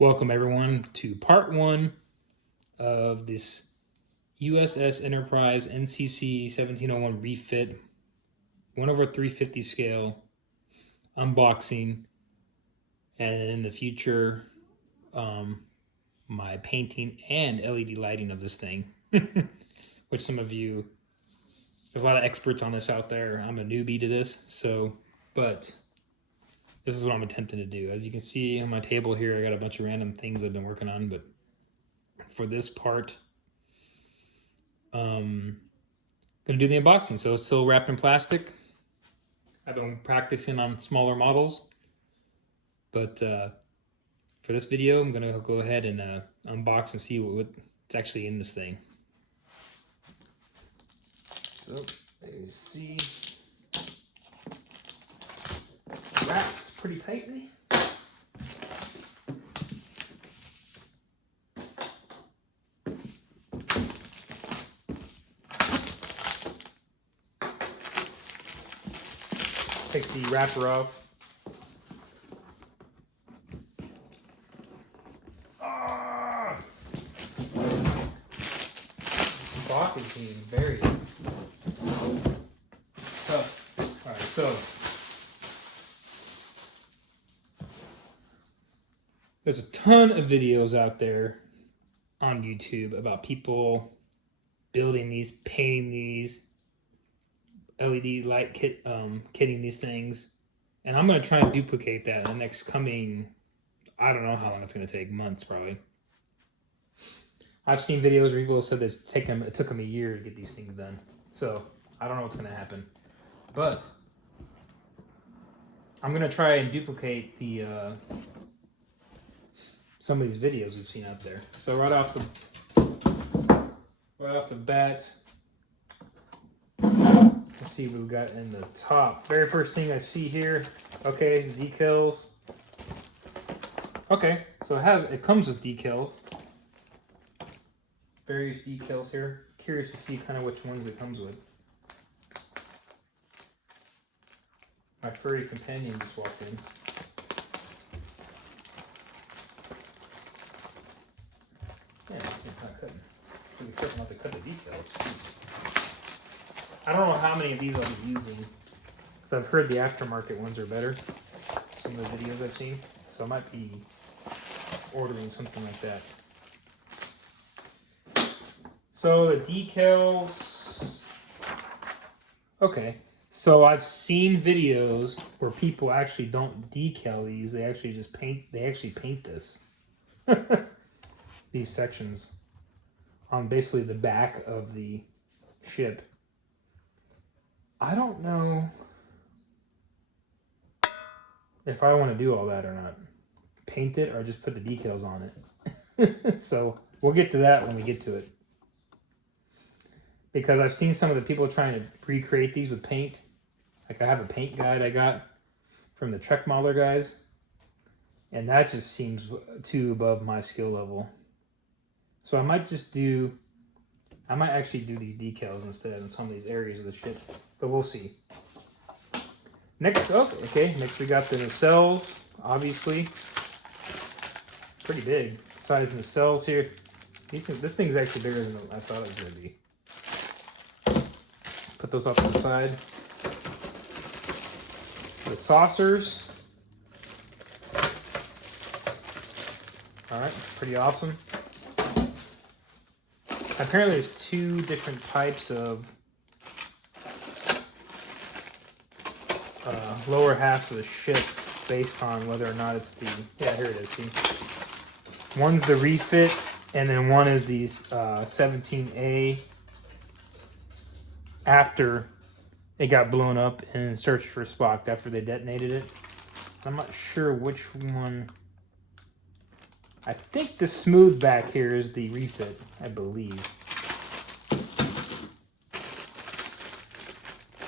Welcome everyone to part one of this USS Enterprise NCC 1701 refit 1/350 scale unboxing, and in the future my painting and LED lighting of this thing, which some of you, there's a lot of experts on this out there. I'm a newbie to this, but this is what I'm attempting to do. As you can see on my table here, I got a bunch of random things I've been working on, but for this part, gonna do the unboxing. So it's still wrapped in plastic. I've been practicing on smaller models, but for this video, I'm gonna go ahead and unbox and see what's actually in this thing. So there you see, wrapped pretty tightly. Take the wrapper off. This box is being very tough. Alright, so there's a ton of videos out there on YouTube about people building these, painting these, LED light kitting these things, and I'm going to try and duplicate that in the next coming, I don't know how long it's going to take, months probably. I've seen videos where people said that it took them a year to get these things done, so I don't know what's going to happen, but I'm going to try and duplicate the some of these videos we've seen out there. So right off the bat, let's see what we got in the top. Very first thing I see here, okay, decals. Okay, so it comes with decals. Various decals here. Curious to see kind of which ones it comes with. My furry companion just walked in. Yeah, this thing's not cutting. So be careful not to cut the decals. Jeez. I don't know how many of these I'll be using, because I've heard the aftermarket ones are better. Some of the videos I've seen, so I might be ordering something like that. So the decals. Okay, so I've seen videos where people actually don't decal these; they actually just paint. They actually paint this. These sections on basically the back of the ship. I don't know if I want to do all that or not. Paint it or just put the decals on it. So we'll get to that when we get to it. Because I've seen some of the people trying to recreate these with paint. Like I have a paint guide I got from the Trek Modeler guys. And that just seems too above my skill level. So I might actually do these decals instead in some of these areas of the ship. But we'll see. Next, next we got the nacelles, obviously. Pretty big. Size nacelles here. This thing's actually bigger than I thought it was going to be. Put those off to the side. The saucers. Alright, pretty awesome. Apparently there's two different types of lower half of the ship based on whether or not it's the, yeah, here it is, see? One's the refit, and then one is these 17A after it got blown up and searched for Spock after they detonated it. I'm not sure which one. I think the smooth back here is the refit, I believe.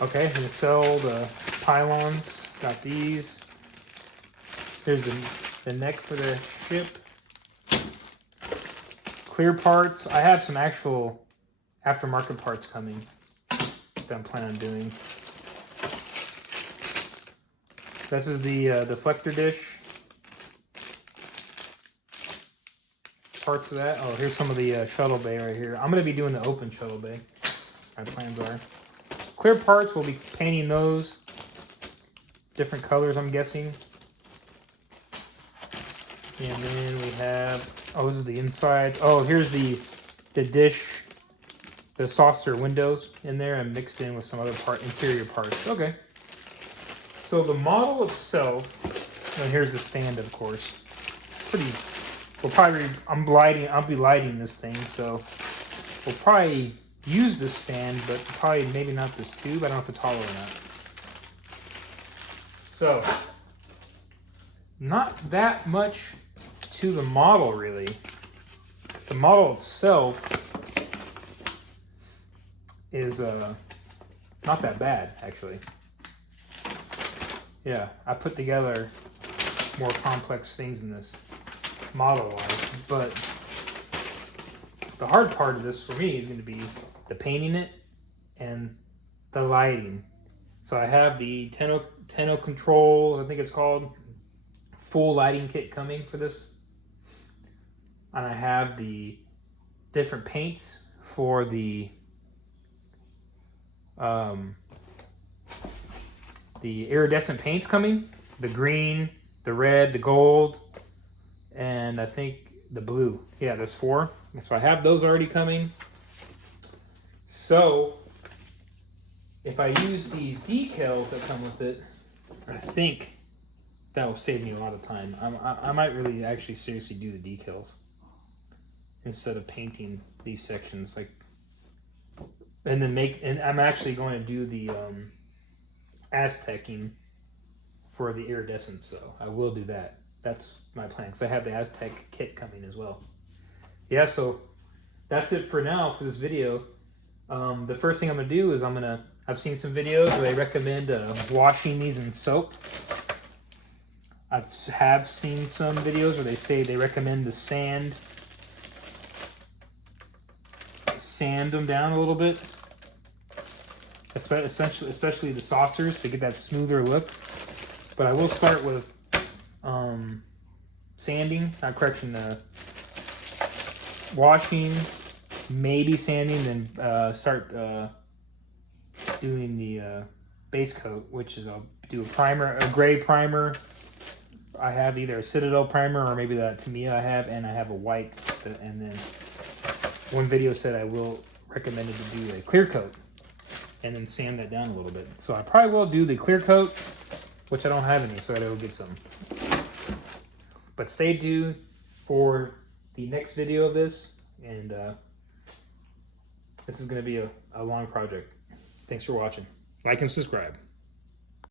Okay, and sell the pylons. Got these. Here's the neck for the ship. Clear parts. I have some actual aftermarket parts coming that I'm planning on doing. This is the deflector dish. parts of that. Oh, here's some of the shuttle bay right here. I'm going to be doing the open shuttle bay. My plans are. Clear parts, we'll be painting those. Different colors, I'm guessing. And then we have, oh, this is the inside. Oh, here's the dish, the saucer windows in there and mixed in with some other interior parts. Okay. So the model itself, and here's the stand, of course. Pretty, we'll probably, I'll be lighting this thing, so we'll probably use this stand, but probably maybe not this tube. I don't know if it's hollow or not. So, not that much to the model, really. The model itself is not that bad, actually. Yeah, I put together more complex things in this model-wise, but the hard part of this for me is going to be the painting it and the lighting. So I have the Tenno Control, I think it's called, full lighting kit coming for this. And I have the different paints for the iridescent paints coming. The green, the red, the gold, and I think the blue. Yeah, there's 4. So I have those already coming. So if I use these decals that come with it, I think that will save me a lot of time. I might really actually seriously do the decals instead of painting these sections, like, and then and I'm actually going to do the Aztecing for the iridescence, so I will do that. That's my plan, because I have the Aztec kit coming as well. Yeah, so that's it for now for this video. The first thing I'm going to do is I've seen some videos where they recommend washing these in soap. I have seen some videos where they say they recommend the sand them down a little bit, especially the saucers, to get that smoother look. But I will start with sanding, washing, maybe sanding, then start doing the base coat, which is I'll do a gray primer. I have either a Citadel primer or maybe the Tamiya I have a white, and then one video said I will recommended to do a clear coat and then sand that down a little bit. So I probably will do the clear coat, which I don't have any, so I gotta go get some. But stay tuned for the next video of this, and this is gonna be a long project. Thanks for watching. Like and subscribe.